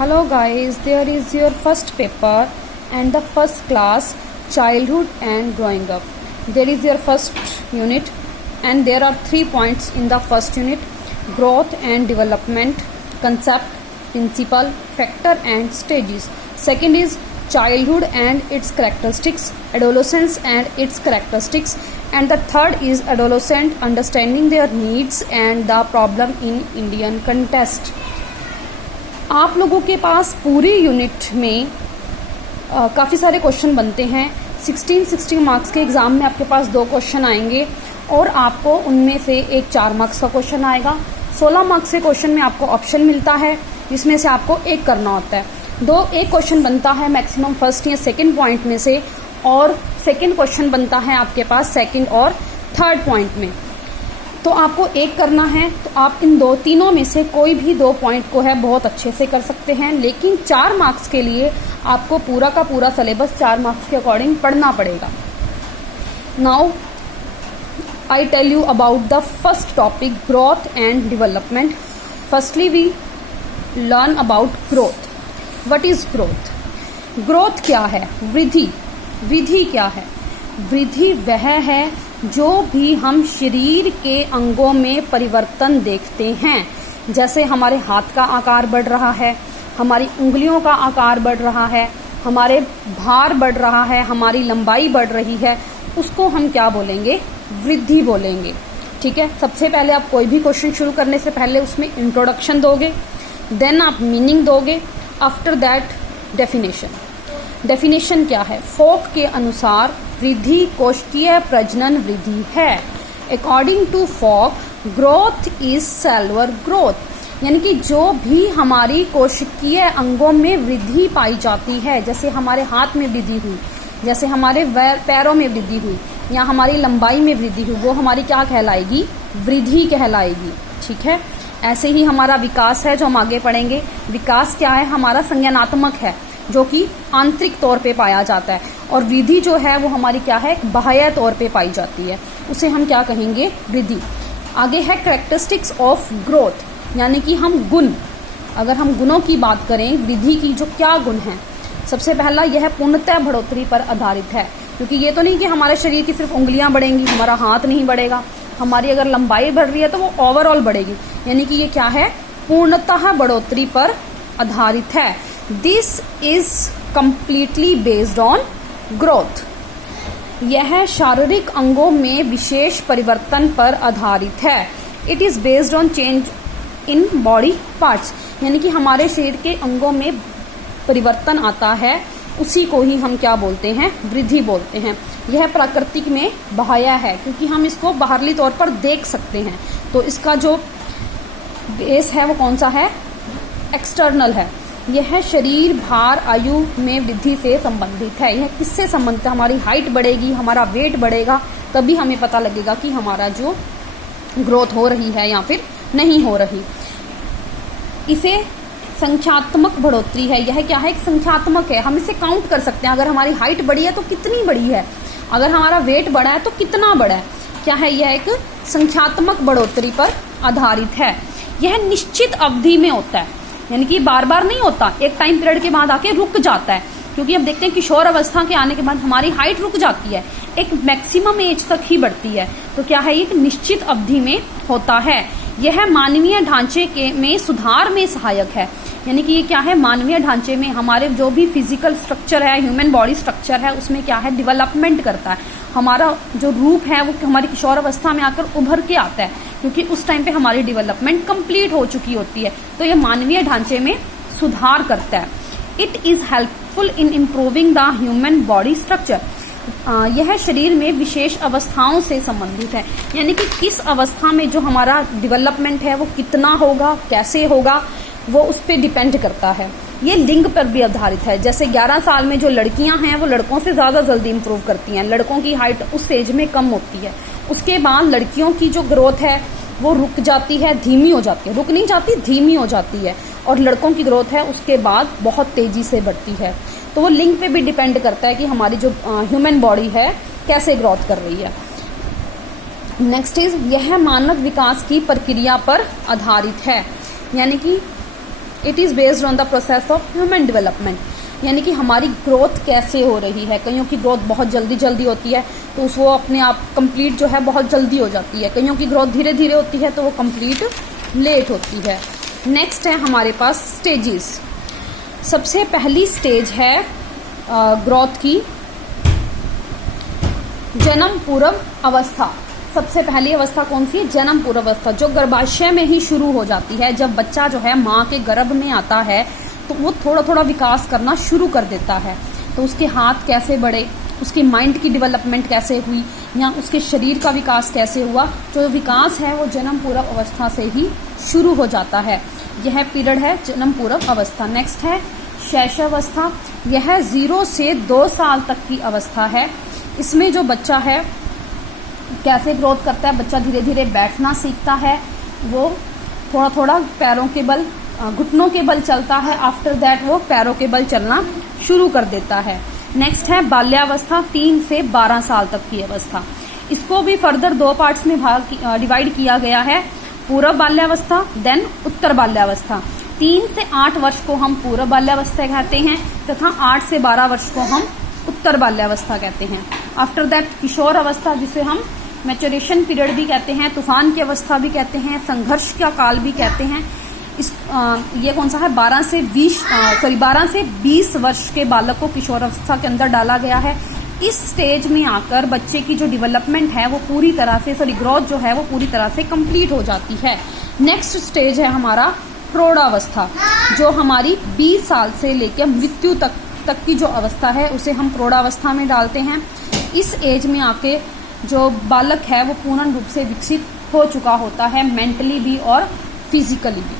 Hello guys, there is your first paper and the first class, childhood and growing up. There is your first unit and there are 3 points in the first unit: growth and development, concept, principle, factor and stages. Second is childhood and its characteristics, adolescence and its characteristics, and the third is adolescent understanding their needs and the problem in Indian context. आप लोगों के पास पूरी unit में काफ़ी सारे question बनते हैं। 16 marks के एग्ज़ाम में आपके पास 2 क्वेश्चन आएंगे और आपको उनमें से एक 4 मार्क्स का क्वेश्चन आएगा। 16 मार्क्स के क्वेश्चन में आपको ऑप्शन मिलता है जिसमें से आपको एक करना होता है। एक क्वेश्चन बनता है मैक्सिमम फर्स्ट या सेकंड पॉइंट में से, और सेकंड क्वेश्चन बनता है आपके पास सेकंड और थर्ड पॉइंट में। तो आपको एक करना है, तो आप इन तीनों में से कोई भी 2 पॉइंट को है बहुत अच्छे से कर सकते हैं, लेकिन 4 मार्क्स के लिए आपको पूरा का पूरा सिलेबस 4 मार्क्स के अकॉर्डिंग पढ़ना पड़ेगा। Now I tell you about the first topic, growth and development. Firstly we learn about growth. What is growth? Growth क्या है? वृद्धि। वृद्धि क्या है? वृद्धि वह है जो भी हम शरीर के अंगों में परिवर्तन देखते हैं, जैसे हमारे हाथ का आकार बढ़ रहा है, हमारी उंगलियों का आकार बढ़ रहा है, हमारे भार बढ़ रहा है, हमारी लंबाई बढ़ रही है, उसको हम क्या बोलेंगे? वृद्धि बोलेंगे। ठीक है। सबसे पहले आप कोई भी क्वेश्चन शुरू करने से पहले उसमें इंट्रोडक्शन दोगे, देन आप मीनिंग दोगे, आफ्टर दैट डेफिनेशन। डेफिनेशन क्या है? फोक के अनुसार वृद्धि कोशिकीय प्रजनन वृद्धि है। According to folk, growth is cellular growth, यानी कि जो भी हमारी कोशिकीय अंगों में वृद्धि पाई जाती है, जैसे हमारे हाथ में वृद्धि हुई, जैसे हमारे पैरों में वृद्धि हुई, या हमारी लंबाई में वृद्धि हुई, वो हमारी क्या कहलाएगी? वृद्धि कहलाएगी। ठीक है। ऐसे ही हमारा विकास है जो हम आगे पढ़ेंगे। विकास क्या है? हमारा संज्ञानात्मक है जो कि आंतरिक तौर पे पाया जाता है, और वृद्धि जो है वो हमारी क्या है? बाह्य तौर पे पाई जाती है, उसे हम क्या कहेंगे? वृद्धि। आगे है कैरेक्टरिस्टिक्स ऑफ ग्रोथ, यानी कि हम गुण। अगर हम गुणों की बात करें, वृद्धि की जो क्या गुण है? सबसे पहला यह पूर्णतः बढ़ोतरी पर आधारित है, क्योंकि ये तो नहीं कि हमारे शरीर की सिर्फ उंगलियां बढ़ेंगी, हमारा हाथ नहीं बढ़ेगा। हमारी अगर लंबाई बढ़ रही है तो वो ओवरऑल बढ़ेगी, यानी कि ये क्या है? पूर्णतः बढ़ोतरी पर आधारित है। This is completely based on growth. यह शारीरिक अंगों में विशेष परिवर्तन पर आधारित है। It is based on change in body parts, यानी कि हमारे शरीर के अंगों में परिवर्तन आता है, उसी को ही हम क्या बोलते हैं? वृद्धि बोलते हैं। यह प्राकृतिक में बाह्य है, क्योंकि हम इसको बाहरी तौर पर देख सकते हैं, तो इसका जो बेस है वो कौन सा है? एक्सटर्नल है। यह शरीर भार आयु में वृद्धि से संबंधित है। यह किससे संबंधित है? हमारी हाइट बढ़ेगी, हमारा वेट बढ़ेगा, तभी हमें पता लगेगा कि हमारा जो ग्रोथ हो रही है या फिर नहीं हो रही। इसे संख्यात्मक बढ़ोतरी है। यह क्या है? एक संख्यात्मक है, हम इसे काउंट कर सकते हैं। अगर हमारी हाइट बढ़ी है तो कितनी बढ़ी है, अगर हमारा वेट बढ़ा है तो कितना बढ़ा है। क्या है? यह एक संख्यात्मक बढ़ोतरी पर आधारित है। यह निश्चित अवधि में होता है, यानी कि बार बार नहीं होता, एक टाइम पीरियड के बाद आके रुक जाता है, क्योंकि अब देखते हैं किशोर अवस्था के आने के बाद हमारी हाइट रुक जाती है, एक मैक्सिमम एज तक ही बढ़ती है। तो क्या है? एक निश्चित अवधि में होता है। यह मानवीय ढांचे के में सुधार में सहायक है, यानी कि ये क्या है? मानवीय ढांचे में हमारे जो भी फिजिकल स्ट्रक्चर है, ह्यूमन बॉडी स्ट्रक्चर है, उसमें क्या है? डेवलपमेंट करता है। हमारा जो रूप है वो हमारी किशोर अवस्था में आकर उभर के आता है, क्योंकि उस टाइम पे हमारी डेवलपमेंट कंप्लीट हो चुकी होती है। तो ये मानवीय ढांचे में सुधार करता है। It is helpful in improving the human body structure. यह शरीर में विशेष अवस्थाओं से संबंधित है, यानी कि किस अवस्था में जो हमारा डेवलपमेंट है वो कितना होगा, कैसे होगा, वो उस पर डिपेंड करता है। ये लिंग पर भी आधारित है। जैसे 11 साल में जो लड़कियां हैं वो लड़कों से ज्यादा जल्दी इंप्रूव करती हैं, लड़कों की हाइट उस एज में कम होती है। उसके बाद लड़कियों की जो ग्रोथ है वो रुक जाती है, धीमी हो जाती है, रुक नहीं जाती, धीमी हो जाती है, और लड़कों की ग्रोथ है उसके बाद बहुत तेजी से बढ़ती है। तो वो लिंग पे भी डिपेंड करता है कि हमारी जो ह्यूमन बॉडी है कैसे ग्रोथ कर रही है। नेक्स्ट इज, यह मानव विकास की प्रक्रिया पर आधारित है, यानी कि it is based on the process of human development, यानी कि हमारी ग्रोथ कैसे हो रही है। कईयों की ग्रोथ बहुत जल्दी जल्दी होती है तो वो अपने आप कंप्लीट जो है बहुत जल्दी हो जाती है, कईयों की ग्रोथ धीरे धीरे होती है तो वो कंप्लीट लेट होती है। नेक्स्ट है हमारे पास स्टेजेस। सबसे पहली स्टेज है ग्रोथ की जन्म पूर्व अवस्था। सबसे पहली अवस्था कौन सी है? जन्म पूर्व अवस्था, जो गर्भाशय में ही शुरू हो जाती है। जब बच्चा जो है माँ के गर्भ में आता है तो वो थोड़ा थोड़ा विकास करना शुरू कर देता है। तो उसके हाथ कैसे बढ़े, उसकी माइंड की डेवलपमेंट कैसे हुई, या उसके शरीर का विकास कैसे हुआ, जो विकास है वो जन्म पूर्व अवस्था से ही शुरू हो जाता है। यह पीरियड है जन्म पूर्व अवस्था। नेक्स्ट है शैशवावस्था। यह 0 से 2 साल तक की अवस्था है। इसमें जो बच्चा है कैसे ग्रोथ करता है, बच्चा धीरे धीरे बैठना सीखता है, वो थोड़ा थोड़ा पैरों के बल, घुटनों के बल चलता है। आफ्टर दैट वो पैरों के बल चलना शुरू कर देता है। नेक्स्ट है बाल्यावस्था, 3 से 12 साल तक की अवस्था। इसको भी फर्दर 2 पार्ट्स में डिवाइड किया गया है, पूर्व बाल्यावस्था देन उत्तर बाल्यावस्था। 3 से 8 वर्ष को हम पूर्व बाल्यावस्था कहते हैं तथा 8 से 12 वर्ष को हम उत्तर बाल्यावस्था कहते हैं। आफ्टर दैट किशोर अवस्था, जिसे हम मैच्योरेशन पीरियड भी कहते हैं, तूफान की अवस्था भी कहते हैं, संघर्ष का काल भी कहते हैं। ये कौन सा है? 12 से 20 वर्ष के बालक को किशोर अवस्था के अंदर डाला गया है। इस स्टेज में आकर बच्चे की जो डेवलपमेंट है वो पूरी तरह से ग्रोथ जो है वो पूरी तरह से कंप्लीट हो जाती है। नेक्स्ट स्टेज है हमारा प्रौढ़ावस्था, जो हमारी 20 साल से लेकर मृत्यु तक की जो अवस्था है उसे हम प्रौढ़ावस्था में डालते हैं। इस एज में आके जो बालक है वो पूर्ण रूप से विकसित हो चुका होता है, मेंटली भी और फिजिकली भी।